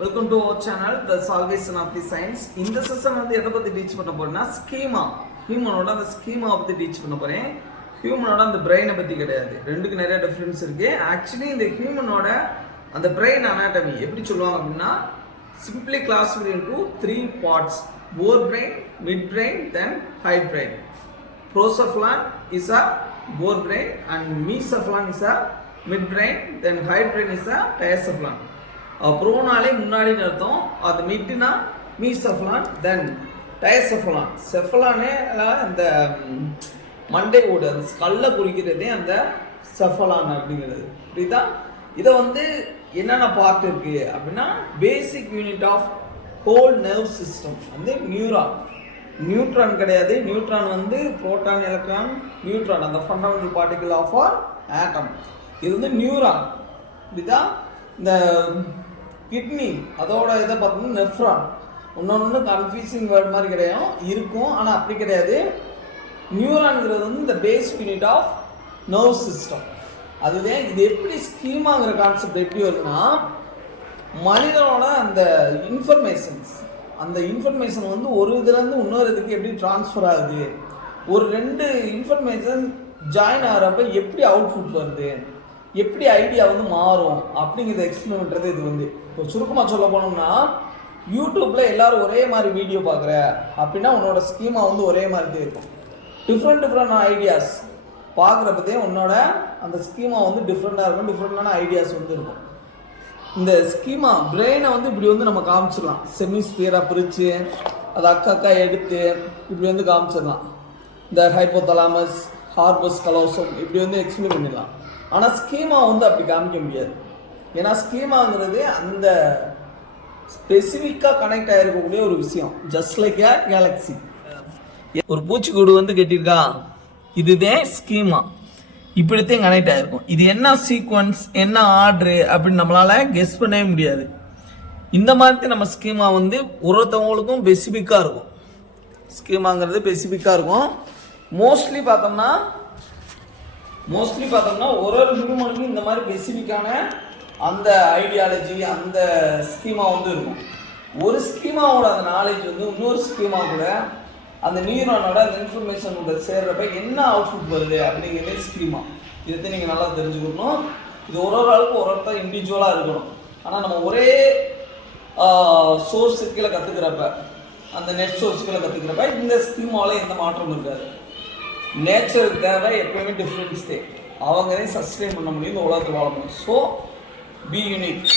Welcome to our channel, The Salvation of the Science. இந்த session வந்து எதை பத்தி டீச் பண்ண போறேன்னா ஸ்கீமா, ஹியூமனோட அந்த ஸ்கீமா பத்தி டீச் பண்ண போறேன். ஹியூமனோட அந்த பிரெயினை பத்தி கிடையாது, ரெண்டுக்கு நிறைய டிஃபரன்ஸ் இருக்கு. ஆக்சுவலி இந்த ஹியூமனோட அந்த பிரெயின் அனாட்டமி எப்படி சொல்லுவாங்க அப்படின்னா simply classified into 3 parts: fore brain, mid brain, then hide brain. Procephalon is a fore brain and mesocephalon is a mid brain, then hide brain is a diacephalon. ப்ரோனாலே முன்னாடின்னு அர்த்தம். அது மிட்னா மீசெஃபலான், தென் டயசெஃபலான். செஃபலானே அந்த மண்டை ஓடு, அந்த ஸ்கல்லை குறிக்கிறதே அந்த செஃபலான் அப்படிங்கிறது. புரியுதா? இதை வந்து என்னென்ன பார்ட் இருக்கு அப்படின்னா basic unit of whole nerve system வந்து நியூரான். நியூட்ரான் கிடையாது, நியூட்ரான் வந்து புரோட்டான், எலக்ட்ரான், நியூட்ரான் அந்த fundamental particle of or atom. இது வந்து நியூரான். புரியுதா? இந்த கிட்னி அதோட இதை பார்த்தோம்னா நெஃப்ரான். இன்னொன்று கன்ஃபியூசிங் வேர்ட் மாதிரி கிடையாது இருக்கும், ஆனால் அப்படி கிடையாது. நியூரான்ங்கிறது வந்து இந்த basic unit of nerve system. அதுதான் இது. எப்படி ஸ்கீமாங்கிற கான்செப்ட் எப்படி வருதுன்னா மனிதனோட அந்த இன்ஃபர்மேஷன்ஸ், அந்த இன்ஃபர்மேஷன் வந்து ஒரு இதுலேருந்து இன்னொரு இதுக்கு எப்படி ட்ரான்ஸ்ஃபர் ஆகுது, ஒரு 2 இன்ஃபர்மேஷன் ஜாயின் ஆகிறப்ப எப்படி அவுட்புட் வருது, எப்படி ஐடியா வந்து மாறும் அப்படிங்கிறத எக்ஸ்பிளைன் பண்ணுறது இது வந்து. இப்போ சுருக்கமாக சொல்ல போனோம்னா யூடியூப்பில் எல்லோரும் ஒரே மாதிரி வீடியோ பார்க்குற அப்படின்னா உன்னோட ஸ்கீமா வந்து ஒரே மாதிரி இருக்கும். டிஃப்ரெண்ட் ஐடியாஸ் பார்க்குறப்பதே உன்னோட அந்த ஸ்கீமா வந்து டிஃப்ரெண்ட்டாக இருக்கும், டிஃப்ரெண்டான ஐடியாஸ் வந்து இருக்கும். இந்த ஸ்கீமா பிரெயினை வந்து இப்படி வந்து நம்ம காமிச்சிடலாம், செமிஸ்பியராக பிரித்து அதை அக்கா எடுத்து இப்படி வந்து காமிச்சிடலாம். இந்த ஹைப்போதலாமஸ், ஹார்பஸ் கலோசம் இப்படி வந்து எக்ஸ்பிளைன் பண்ணிடலாம். ஆனால் ஸ்கீமா வந்து அப்படி காமிக்க முடியாது. ஏன்னா ஸ்கீமாங்கிறது அந்த ஸ்பெசிஃபிக்காக கனெக்ட் ஆகிருக்கக்கூடிய ஒரு விஷயம். ஜஸ்ட் லைக் ஏ கேலக்ஸி. ஒரு பூச்சிக்கூடு வந்து கட்டியிருக்கா, இதுதான் ஸ்கீமா. இப்படித்தான் கனெக்ட் ஆகிருக்கும். இது என்ன சீக்வன்ஸ், என்ன ஆர்டரு அப்படின்னு நம்மளால கெஸ் பண்ணவே முடியாது. இந்த மாதிரி நம்ம ஸ்கீமா வந்து ஒருத்தவங்களுக்கும் ஸ்பெசிஃபிக்காக இருக்கும். ஸ்கீமாங்கிறது ஸ்பெசிஃபிக்காக இருக்கும். மோஸ்ட்லி பார்த்தோம்னா ஒரு ஹியூமனுக்கும் இந்த மாதிரி ஸ்பெசிஃபிக்கான அந்த ஐடியாலஜி, அந்த ஸ்கீமா வந்து இருக்கும். ஒரு ஸ்கீமாவோட அந்த நாலேஜ் வந்து இன்னொரு ஸ்கீமா கூட அந்த நியூரானோட அந்த இன்ஃபர்மேஷன் கூட சேர்றப்ப என்ன அவுட்புட் வருது அப்படிங்கிறதே ஸ்கீமா. இதை நீங்கள் நல்லா தெரிஞ்சுக்கணும். இது ஒரு ஆளுக்கும் ஒருத்தர் இண்டிவிஜுவலாக இருக்கணும். ஆனால் நம்ம ஒரே சோர்ஸு கீழே கற்றுக்கிறப்ப, அந்த நெட் சோர்ஸ் கீழே கற்றுக்கிறப்ப இந்த ஸ்கீமாவில் எந்த மாற்றமும் இருக்காது. நேச்சருக்கு தேவை எப்பயுமே டிஃப்ரென்ஸ் அவங்க சஸ்டெயின் பண்ண முடியும், இந்த உலகத்தில் வாழ முடியும். So B unique.